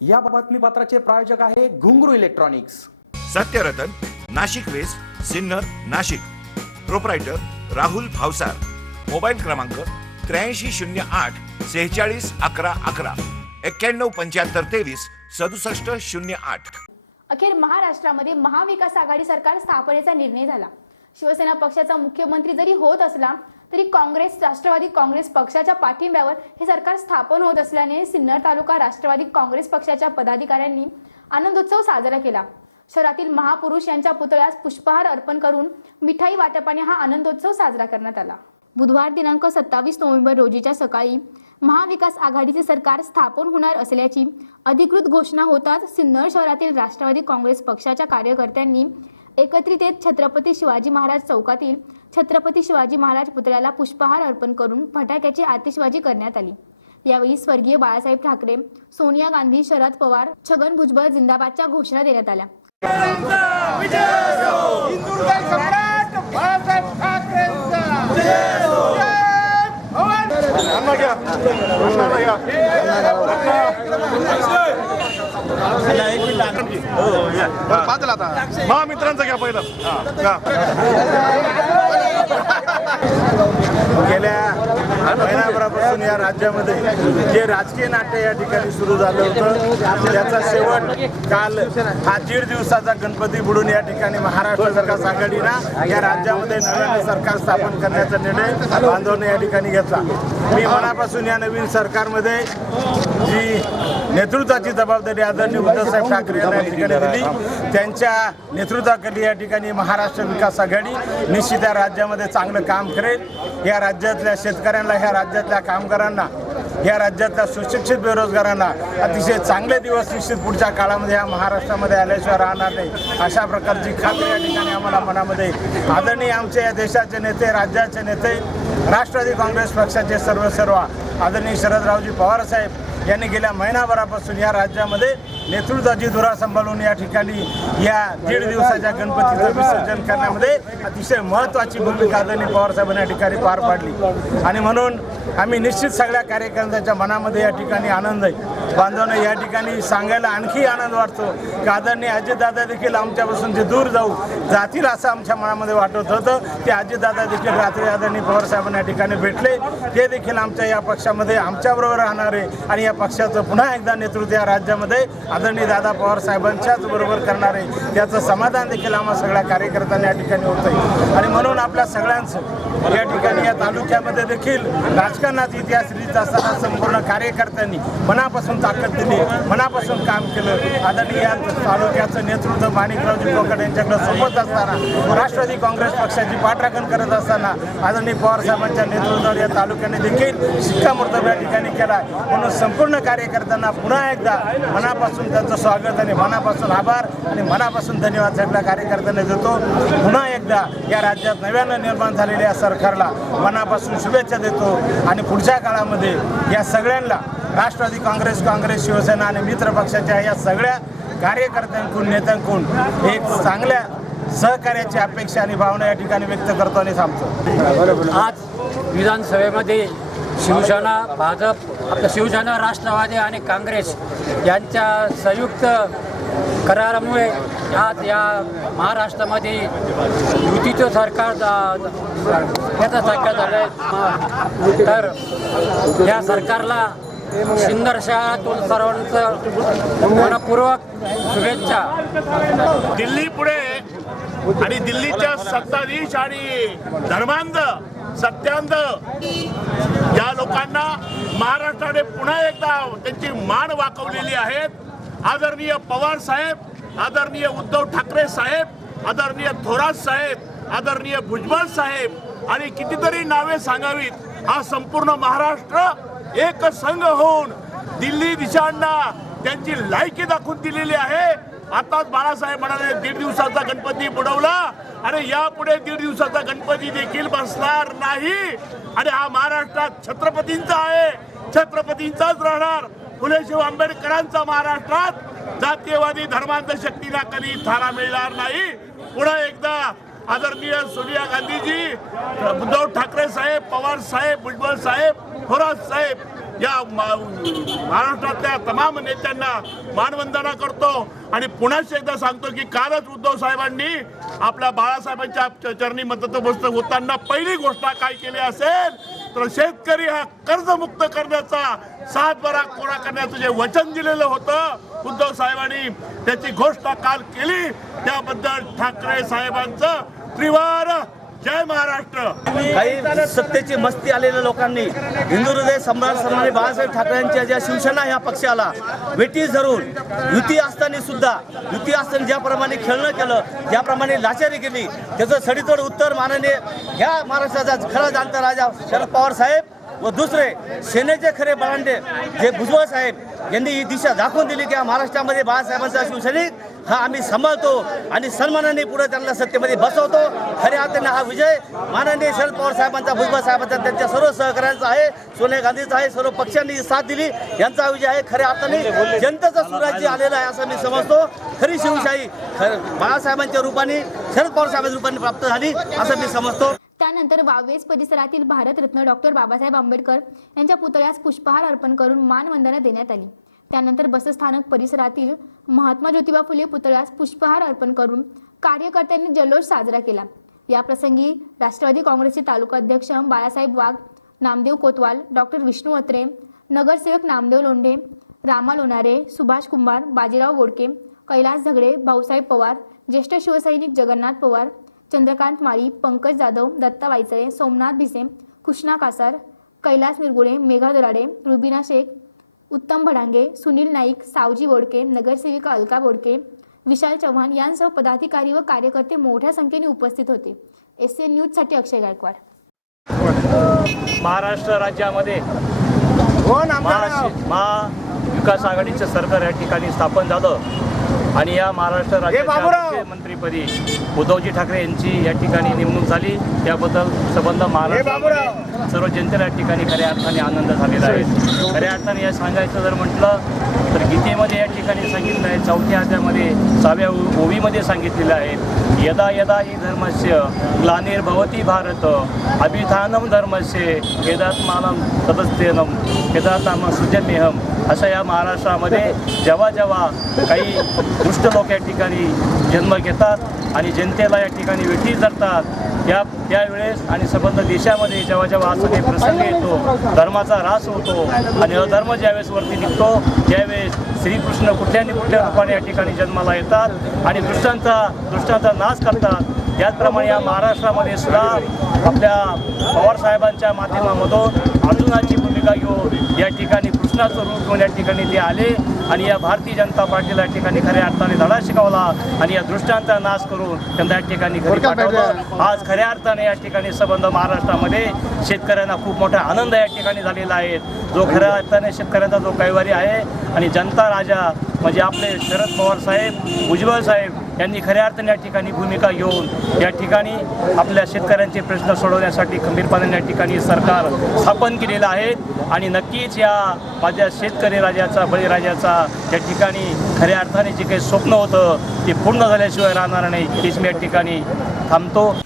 या बातमीपत्राचे प्रायोजक आहे Ghungru electronics. Satyaratan Nashik west Sinnar Nashik. Proprietor Rahul Bhavsar. Mobile क्रमांक त्र्याऐंशी शून्य आठ सेहेचाळीस अकरा अकरा. एक्क्याण्णव पंच्याहत्तर तेवीस सदुसष्ट शून्य आठ. अखेर महाराष्ट्रामध्ये महाविकास आघाडी सरकार स्थापनेचा निर्णय झाला. शिवसेना पक्षाचा मुख्यमंत्री जरी होत असला तरी काँग्रेस राष्ट्रवादी काँग्रेस पक्षाच्या पाठिंब्यावर हे सरकार स्थापन होत असल्याने सिन्नर तालुका राष्ट्रवादी काँग्रेस पक्षाच्या पदाधिकाऱ्यांनी आनंदोत्सव साजरा केला. शहरातील महापुरुष यांच्या पुतळ्यास पुष्पहार अर्पण करून मिठाई वाटपाने हा आनंदोत्सव साजरा करण्यात आला. बुधवार दिनांक सत्तावीस नोव्हेंबर रोजीच्या सकाळी महाविकास आघाडीचे सरकार स्थापन होणार असल्याची अधिकृत घोषणा होताच सिन्नर शहरातील राष्ट्रवादी काँग्रेस पक्षाच्या कार्यकर्त्यांनी एकत्रित येत छत्रपती शिवाजी महाराज चौकातील छत्रपती शिवाजी महाराज पुतळ्याला पुष्पहार अर्पण करून फटाक्याची आतिषबाजी करण्यात आली. यावेळी स्वर्गीय बाळासाहेब ठाकरे सोनिया गांधी शरद पवार छगन भुजबळ जिंदाबादच्या घोषणा देण्यात आल्या. महामित्रांचा घ्या पहिलं. गेल्या महिनाभरापासून या राज्यामध्ये जे राजकीय नाट्य या ठिकाणी सुरू झालं होतं त्याचा शेवट काल हा दीड दिवसाचा गणपती बुडून या ठिकाणी महाराष्ट्र सरकार आघाडीनं या राज्यामध्ये नव्याने सरकार स्थापन करण्याचा निर्णय बांधवने या ठिकाणी घेतला. मी मनापासून या नवीन सरकारमध्ये जी नेतृत्वाची जबाबदारी आदरणीय उद्धवसाहेब ठाकरे यांना या ठिकाणी दिली. त्यांच्या नेतृत्वाखाली या ठिकाणी महाराष्ट्र विकास आघाडी निश्चित या राज्यामध्ये चांगलं काम करेल. या राज्यातल्या शेतकऱ्यांना ह्या राज्यातल्या कामगारांना या राज्यातल्या सुशिक्षित बेरोजगारांना अतिशय चांगले दिवस निश्चित पुढच्या काळामध्ये या महाराष्ट्रामध्ये आल्याशिवाय राहणार नाही. अशा प्रकारची खात्री या ठिकाणी आम्हाला मनामध्ये आदरणीय आमचे या देशाचे नेते राज्याचे नेते राष्ट्रवादी काँग्रेस पक्षाचे सर्व सर्व आदरणीय शरदरावजी पवारसाहेब यांनी गेल्या महिनाभरापासून या राज्यामध्ये नेतृत्वाची धुरा सांभाळून या ठिकाणी या दीड दिवसाच्या गणपतीचं विसर्जन करण्यामध्ये अतिशय महत्त्वाची भूमिका आदरणीय पवारसाहेबांनी या ठिकाणी पार पाडली. आणि म्हणून आम्ही निश्चित सगळ्या कार्यकर्त्यांच्या मनामध्ये या ठिकाणी आनंद आहे. बांधवांना या ठिकाणी सांगायला आणखी आनंद वाटतो. की आदरणीय अजितदादा देखील आमच्यापासून जे दूर जाऊ जातील असं आमच्या मनामध्ये वाटत होतं. ते अजितदादा देखील रात्री आदरणीय पवारसाहेबांना या ठिकाणी भेटले. ते देखील आमच्या या पक्षामध्ये आमच्याबरोबर राहणारे आणि या पक्षाचं पुन्हा एकदा नेतृत्व या राज्यामध्ये आदरणीय दादा पवार साहेबांच्याच बरोबर करणारे. त्याचं समाधान देखील आम्हा सगळ्या कार्यकर्त्यांना या ठिकाणी होतं आहे आणि म्हणून आपल्या सगळ्यांचं या ठिकाणी या तालुक्यामध्ये देखील राजकारणात इतिहास लिहित असताना संपूर्ण कार्यकर्त्यांनी मनापासून ताकद दिली मनापासून काम केलं. आदरणीय या तालुक्याचं नेतृत्व माणिकरावजी कोकड यांच्याकडे सोबत असताना राष्ट्रवादी काँग्रेस पक्षाची पाठराखण करत असताना आदरणीय पवार साहेबांच्या नेतृत्वावर या तालुक्याने देखील शिक्कामोर्तब या ठिकाणी केला म्हणून संपूर्ण कार्यकर्त्यांना पुन्हा एकदा मनापासून त्यांचं स्वागत आणि मनापासून आभार आणि मनापासून धन्यवाद सगळ्या कार्यकर्त्यांना देतो. पुन्हा एकदा या राज्यात नव्यानं निर्माण झालेल्या या सरकारला मनापासून शुभेच्छा देतो आणि पुढच्या काळामध्ये या सगळ्यांना राष्ट्रवादी काँग्रेस काँग्रेस शिवसेना आणि मित्र पक्षाच्या या सगळ्या कार्यकर्त्यांकडून नेत्यांकडून एक चांगल्या सहकार्याची अपेक्षा आणि भावना या ठिकाणी व्यक्त करतो आणि थांबतो आज विधानसभेमध्ये शिवसेना भाजप आपलं शिवसेना राष्ट्रवादी आणि काँग्रेस यांच्या संयुक्त करारामुळे आज या महाराष्ट्रामध्ये युतीचं सरकार जा- याचं सरकार झालं आहे तर या सरकारला सिन्नर शहरातून सर्वांचं मनपूर्वक शुभेच्छा. दिल्ली पुढे आणि दिल्लीच्या सत्ताधीश आणि धर्मांध सत्यांध या लोकांना महाराष्ट्राने पुन्हा एकदा त्यांची मान वाकवलेली आहेत आदरणीय पवार साहेब आदरणीय उद्धव ठाकरे साहेब आदरणीय थोरात साहेब आदरणीय भुजबळ साहेब आणि कितीतरी नावे सांगावीत. हा संपूर्ण महाराष्ट्र एक संघ होऊन दिल्ली दिशांना त्यांची लायकी दाखवून दिलेली आहे. आताच बाळासाहेब म्हणाले दीड दिवसाचा गणपती बुडवला आणि यापुढे दीड दिवसाचा गणपती देखील बसणार नाही. आणि हा महाराष्ट्रात छत्रपतींचा आहे. छत्रपतींचाच राहणार. फुले शिव आंबेडकरांचा महाराष्ट्रात जातीयवादी धर्मांध शक्तीला कधी थारा मिळणार नाही. पुन्हा एकदा आदरणीय सोनिया गांधीजी उद्धव ठाकरे साहेब पवार साहेब भुजबळ साहेब थोरात साहेब या महाराष्ट्रातल्या तमाम नेत्यांना मानवंदना करतो. आणि पुन्हा एकदा सांगतो की कालच उद्धव साहेबांनी आपल्या बाळासाहेबांच्या चरणी मतपुस्तक होताना पहिली घोषणा काय केली असेल? तर शेतकरी हा कर्जमुक्त करण्याचा सातबारा कोरा करण्याचं जे वचन दिलेलं होतं उद्धव साहेबांनी त्याची घोषणा काल केली. त्याबद्दल ठाकरे साहेबांचं त्रिवार जय महाराष्ट्र. काही सत्तेची मस्ती आलेल्या लोकांनी हिंदू हृदय सम्राट सन्माने बाळासाहेब ठाकरे यांच्या ज्या शिवसेना ह्या पक्षाला वेटी धरून युती असताना सुद्धा युती असताना ज्याप्रमाणे खेळणं केलं ज्याप्रमाणे लाचारी केली त्याचं सडीतोड उत्तर माननीय ह्या महाराष्ट्राचा खरा जाणता राजा शरद पवार साहेब व दुसरे सेनेचे खरे बळांडे जे भुजबळ साहेब यांनी ही दिशा दाखवून दिली की महाराष्ट्रामध्ये बाळासाहेबांचा शिवसैनिक हा आम्ही सांभाळतो आणि सन्मानाने पुढे त्यांना सत्तेमध्ये बसवतो. खऱ्या अर्थाने हा विजय माननीय शरद पवार साहेबांचा भुजबळ साहेबांचा त्यांच्या सर्व सहकार्यांचा आहे सोनिया गांधीचा आहे सर्व पक्षांनी साथ दिली. यांचा विजय आहे. खऱ्या अर्थाने जनतेचा सुराज्य आलेला आहे असं मी समजतो. खरी शिवशाही खर बाळासाहेबांच्या रूपाने शरद पवार साहेबांच्या रूपाने प्राप्त झाली असं मी समजतो. त्यानंतर वावेस परिसरातील भारतरत्न डॉक्टर बाबासाहेब आंबेडकर यांच्या पुतळ्यास पुष्पहार अर्पण करून मानवंदना देण्यात आली. त्यानंतर बसस्थानक परिसरातील महात्मा ज्योतिबा फुले पुतळ्यास पुष्पहार अर्पण करून कार्यकर्त्यांनी जल्लोष साजरा केला. याप्रसंगी राष्ट्रवादी काँग्रेसचे तालुका अध्यक्ष बाळासाहेब वाघ नामदेव कोतवाल डॉक्टर विष्णू अत्रे नगरसेवक नामदेव लोंढे रामा लोणारे सुभाष कुंभार बाजीराव बोडके कैलास झगडे भाऊसाहेब पवार ज्येष्ठ शिवसैनिक जगन्नाथ पवार चंद्रकांत माळी पंकज जाधव दत्ता वायचळे सोमनाथ भिसे कृष्णा कासार कैलास निरगुडे मेघा दोराडे रुबिना शेख उत्तम भडांगे सुनील नाईक सावजी बोडके नगरसेविका अलका बोडके विशाल चव्हाण यांसह पदाधिकारी व कार्यकर्ते मोठ्या संख्येने उपस्थित होते. एस एन न्यूजसाठी अक्षय गायकवाड. महाराष्ट्र राज्यामध्ये महाराष्ट्र महाविकास आघाडीचं सरकार या ठिकाणी स्थापन झालं. आणि या महाराष्ट्र राज्याच्या बाबूराव! मुख्यमंत्रीपदी उद्धवजी ठाकरे यांची या ठिकाणी नेमणूक झाली. त्याबद्दल संबंध महाराष्ट्रामध्ये सर्व जनतेला या ठिकाणी खऱ्या अर्थाने आनंद झालेला आहे. खऱ्या अर्थाने या सांगायचं जर म्हटलं तर गीतेमध्ये या ठिकाणी सांगितलं आहे चौथ्या अध्यामध्ये सहाव्या ओवीमध्ये सांगितलेलं आहे यदा यदा हि धर्मस्य ग्लानिर्भवती भारत अभिधानम धर्मस्य वेदात्मानम तदस्तेनम वेदाताम सुजन्यहम असं या महाराष्ट्रामध्ये जेव्हा जेव्हा काही दुष्ट लोक या ठिकाणी जन्म घेतात आणि जनतेला या ठिकाणी वेठी धरतात. त्या त्यावेळेस आणि संबंध देशामध्ये जेव्हा जेव्हा असं काही प्रसंग येतो धर्माचा ऱ्हास होतो आणि अधर्म ज्यावेळेस वरती निघतो त्यावेळेस श्रीकृष्ण कुठल्या कुठल्या रूपाने या ठिकाणी जन्माला येतात आणि दुष्टांचा दुष्टांचा नाश करतात. त्याचप्रमाणे या महाराष्ट्रामध्ये सुद्धा आपल्या पवारसाहेबांच्या माध्यमामधून अर्जुनाची भूमिका घेऊन या ठिकाणी कृष्णाचं रूप घेऊन या ठिकाणी ते आले आणि या भारतीय जनता पार्टीला या ठिकाणी खऱ्या अर्थाने धडा शिकवला आणि या दृष्टांचा नाश करून त्यांना या ठिकाणी घरी पाठवलं. आज खऱ्या अर्थाने या ठिकाणी संबंध महाराष्ट्रामध्ये शेतकऱ्यांना खूप मोठा आनंद या ठिकाणी झालेला आहे. जो खऱ्या अर्थाने शेतकऱ्यांचा जो कैवारी आहे आणि जनता राजा म्हणजे आपले शरद पवार साहेब भुजबळ साहेब यांनी खऱ्या अर्थाने या ठिकाणी भूमिका घेऊन या ठिकाणी आपल्या शेतकऱ्यांचे प्रश्न सोडवण्यासाठी खंबीरपणे या ठिकाणी सरकार स्थापन केलेलं आहे. आणि नक्कीच या माझ्या शेतकरी राजाचा बळीराजाचा या ठिकाणी खऱ्या अर्थाने जे काही स्वप्न होतं ते पूर्ण झाल्याशिवाय राहणार नाही. हेच मी या ठिकाणी थांबतो.